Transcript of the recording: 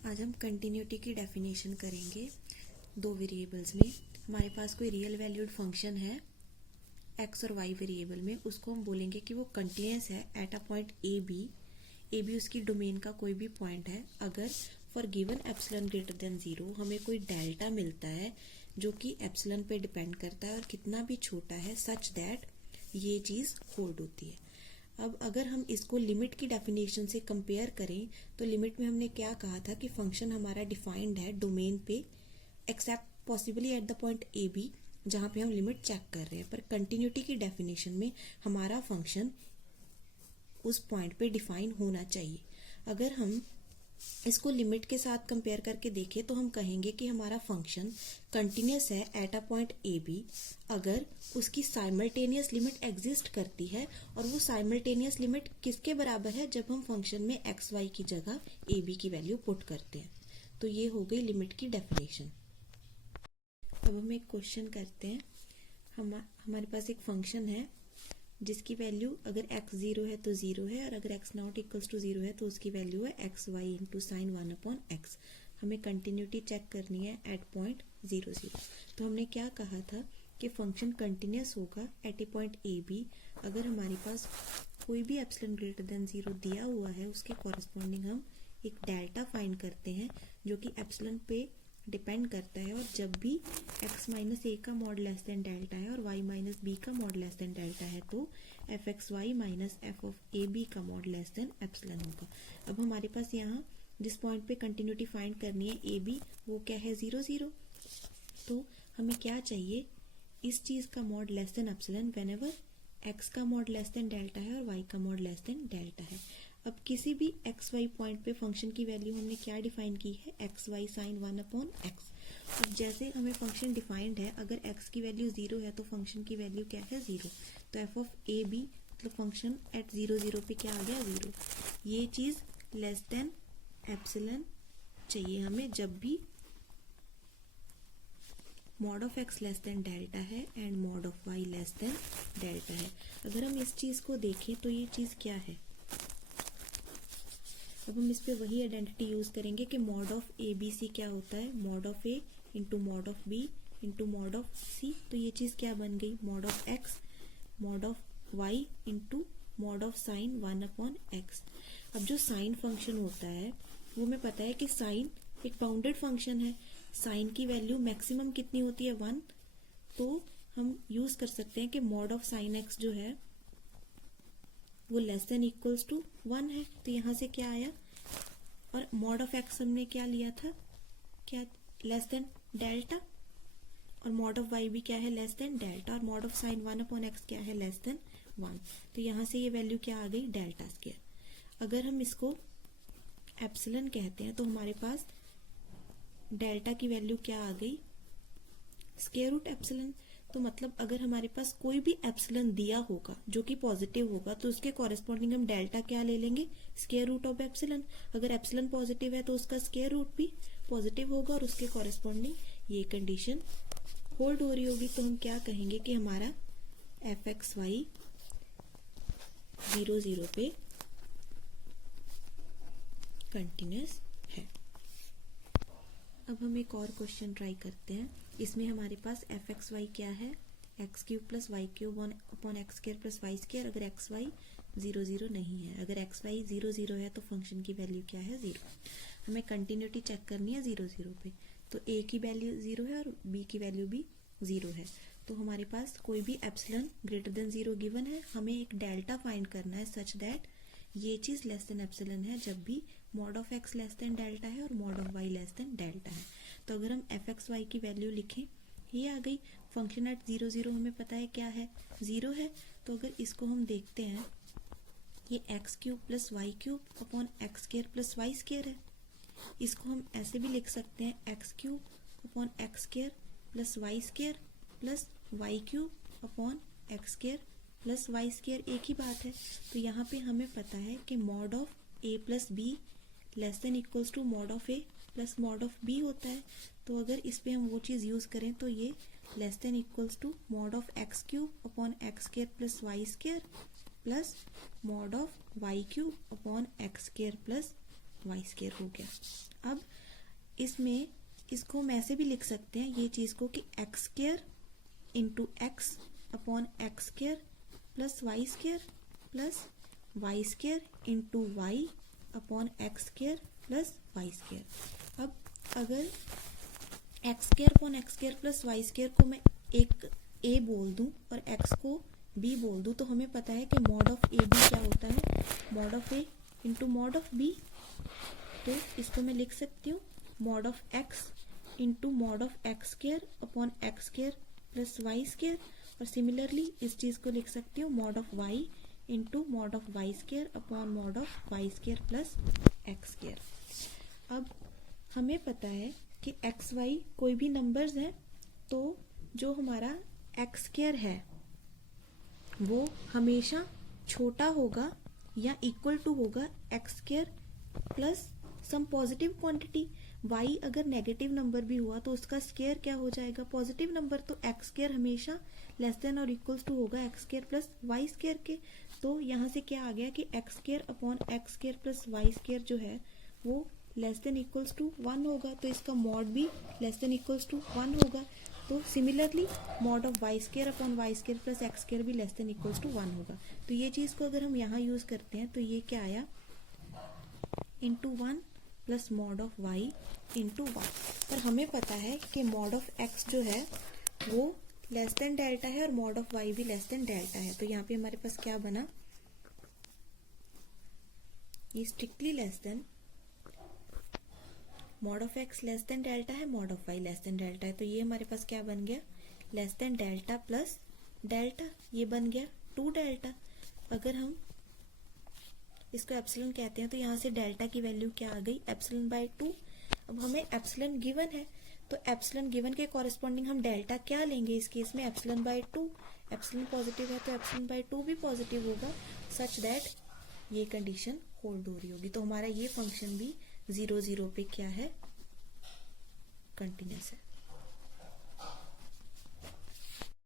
आज हम कंटिन्यूटी की डेफिनेशन करेंगे दो वेरिएबल्स में। हमारे पास कोई रियल वैल्यूड फंक्शन है एक्स और वाई वेरिएबल में, उसको हम बोलेंगे कि वो कंटिन्यूस है at a point A B उसकी डोमेन का कोई भी पॉइंट है। अगर for given epsilon greater than 0 हमें कोई डेल्टा मिलता है जो कि एप्सिलॉन पे डिपेंड करता है और कितना भी छोटा है, सच दैट ये चीज़ होल्ड होती है। अब अगर हम इसको लिमिट की डेफिनेशन से कंपेयर करें तो लिमिट में हमने क्या कहा था कि फंक्शन हमारा डिफाइंड है डोमेन पे except possibly at the point A B जहाँ पे हम लिमिट चेक कर रहे हैं। पर कंटिन्यूटी की डेफिनेशन में हमारा फंक्शन उस पॉइंट पे डिफाइन होना चाहिए। अगर हम इसको लिमिट के साथ कंपेयर करके देखें तो हम कहेंगे कि हमारा फंक्शन कंटिन्यूस है at a point A B अगर उसकी साइमल्टेनियस लिमिट एग्जिस्ट करती है। और वो साइमल्टेनियस लिमिट किसके बराबर है? जब हम फंक्शन में एक्स वाई की जगह ए बी की वैल्यू पुट करते हैं। तो ये हो गई लिमिट की डेफिनेशन। अब हम एक क्वेश्चन करते हैं। हमारे पास एक फंक्शन है जिसकी वैल्यू अगर x 0 है तो 0 है, और अगर x नॉट इक्वल्स टू 0 है तो उसकी वैल्यू है x Y into sine 1/x। हमें कंटिन्यूटी चेक करनी है एट पॉइंट 0 0। तो हमने क्या कहा था कि फंक्शन कंटिन्यूस होगा at a point A B अगर हमारे पास कोई भी एप्सिलॉन ग्रेटर देन 0 दिया हुआ है, उसके कॉरेस्पॉन्डिंग हम एक डेल्टा फाइंड करते हैं जो कि एप्सिलॉन पे डिपेंड करता है। और जब भी x माइनस ए का मॉड लेस देन डेल्टा है और y माइनस बी का मॉड लेस देन डेल्टा है तो f x y minus f of A B का मॉड लेस देन एप्सिलॉन होगा। अब हमारे पास यहाँ जिस पॉइंट पे कंटिन्यूटी फाइंड करनी है ए बी, वो क्या है 0 0। तो हमें क्या चाहिए? इस चीज का mod less than epsilon whenever x का मॉड लेस देन डेल्टा है और y का मॉड लेस देन डेल्टा है। अब किसी भी एक्स वाई पॉइंट पे फंक्शन की वैल्यू हमने क्या डिफाइन की है? X y sine 1/x। अब जैसे हमें फंक्शन डिफाइंड है, अगर x की वैल्यू 0 है तो फंक्शन की वैल्यू क्या है? 0। तो एफ ऑफ ए बी मतलब फंक्शन एट 0 0 पे क्या आ गया? 0। ये चीज लेस देन एप्सिलॉन चाहिए हमें जब भी mod of x less than delta है and mod of y less than delta है। अगर हम इस चीज को देखें तो ये चीज क्या है? अब हम इस पे वही आइडेंटिटी यूज करेंगे कि mod of A b c क्या होता है? Mod of A into mod of b into mod of c. तो ये चीज क्या बन गई? Mod of x mod of Y into mod of sine 1/x। अब जो साइन फंक्शन होता है वो हमें पता है कि साइन एक बाउंडेड फंक्शन है। साइन की वैल्यू मैक्सिमम कितनी होती है? 1। तो हम यूज कर सकते हैं कि मॉड ऑफ साइन एक्स जो है वो लेस देन इक्वल्स टू 1 है। तो यहाँ से क्या आया? और मॉड ऑफ एक्स हमने क्या लिया था? क्या? Less than delta. और मॉड ऑफ वाई भी क्या है? Less than delta. और मॉड ऑफ साइन 1/x क्या है? Less than 1। तो यहाँ से ये वैल्यू क्या आ गई? Delta square. अगर हम इसको एप्सिलॉन कहते हैं तो हमारे पास डेल्टा की वैल्यू क्या आ गई? Square root epsilon. तो मतलब अगर हमारे पास कोई भी एप्सिलॉन दिया होगा जो कि पॉजिटिव होगा तो उसके कॉरेस्पॉन्डिंग हम डेल्टा क्या ले लेंगे? Square root of epsilon. अगर एप्सिलॉन पॉजिटिव है तो उसका स्क्वायर रूट भी पॉजिटिव होगा और उसके कॉरेस्पॉन्डिंग ये कंडीशन होल्ड हो रही होगी। तो हम क्या कहेंगे कि हमारा एफ एक्स वाई 0 0 पे कंटिन्यूस है। अब हम एक और क्वेश्चन ट्राई करते हैं। इसमें हमारे पास एफ एक्स वाई क्या है? X cube plus y cube upon x square plus Y square अगर एक्स वाई 0 0 नहीं है। अगर एक्स वाई 0 0 है तो फंक्शन की वैल्यू क्या है? 0। हमें कंटिन्यूटी चेक करनी है 0 0 पे। तो ए की वैल्यू 0 है और बी की वैल्यू भी 0 है। तो हमारे पास कोई भी एप्सिलॉन ग्रेटर देन 0 गिवन है। हमें एक डेल्टा फाइंड करना है सच दैट ये चीज लेस देन एप्सिलॉन है जब भी mod of x less than delta है और mod of y less than delta है। तो अगर हम एफ एक्स वाई की वैल्यू लिखें, ये आ गई। फंक्शन एट 0 0 हमें पता है क्या है? 0 है। तो अगर इसको हम देखते हैं, ये x cube plus y cube upon x square plus Y square है। इसको हम ऐसे भी लिख सकते हैं x cube upon x square plus Y square plus y cube upon x square plus Y square, एक ही बात है। तो यहाँ पे हमें पता है कि mod of A plus B less than equals to mod of A plus mod of B होता है। तो अगर इस पे हम वो चीज़ यूज़ करें तो ये less than equals to mod of X cube upon x square plus Y square plus mod of Y cube upon x square plus Y square हो गया। अब इसमें इसको हम ऐसे भी लिख सकते हैं ये चीज को कि X square into X upon x square plus Y square into Y upon x square plus Y square. अब अगर X square upon x square plus Y square को मैं एक ए बोल दूं और एक्स को बी बोल दूं तो हमें पता है कि मॉड ऑफ ए बी क्या होता है, mod of A into mod of B. तो इसको मैं लिख सकती हूँ mod of X into mod of X square upon x square plus Y square. और सिमिलरली इस चीज को लिख सकती हूँ mod of Y into mod of Y square upon mod of Y square plus X square. अब हमें पता है कि एक्स वाई कोई भी नंबर्स हैं तो जो हमारा एक्स स्क्वायर है वो हमेशा छोटा होगा या इक्वल टू होगा X square plus some positive quantity. Y अगर नेगेटिव नंबर भी हुआ तो उसका स्क्वायर क्या हो जाएगा, पॉजिटिव नंबर। तो एक्स स्क्वायर हमेशा लेस देन और इक्वल्स टू होगा X square plus Y square के। तो यहाँ से क्या आ गया कि X square upon x square plus Y square जो है वो लेस देन इक्वल्स टू 1 होगा। तो इसका मॉड भी लेस देन इक्वल्स टू 1 होगा। तो similarly mod of Y square upon Y square plus X square भी लेस देन इक्वल्स टू 1 होगा। तो ये चीज को अगर हम यहाँ यूज करते हैं तो ये क्या आया, into 1 plus mod of Y into 1। पर हमें पता है कि मॉड ऑफ एक्स जो है वो लेस देन डेल्टा है और मॉड ऑफ वाई भी लेस देन डेल्टा है। तो यहाँ पे हमारे पास क्या बना, ये strictly less than, mod of x less than delta है, mod of y less than delta है। तो ये हमारे पास क्या बन गया, less than delta plus delta, ये बन गया 2 डेल्टा। अगर हम इसको एप्सिलॉन कहते हैं तो यहाँ से डेल्टा की वैल्यू क्या आ गई, एप्सिलॉन बाय 2। अब हमें एप्सिलॉन गिवन है तो एप्सिलॉन गिवन के कॉरेस्पॉन्डिंग हम डेल्टा क्या लेंगे, इस केस में एप्सिलॉन बाय 2। एप्सिलॉन पॉजिटिव है तो एप्सिलॉन बाय 2 भी पॉजिटिव होगा सच दैट ये कंडीशन होल्ड हो रही होगी। तो हमारा ये फंक्शन भी 0 0 पे क्या है, कंटिन्यूअस है।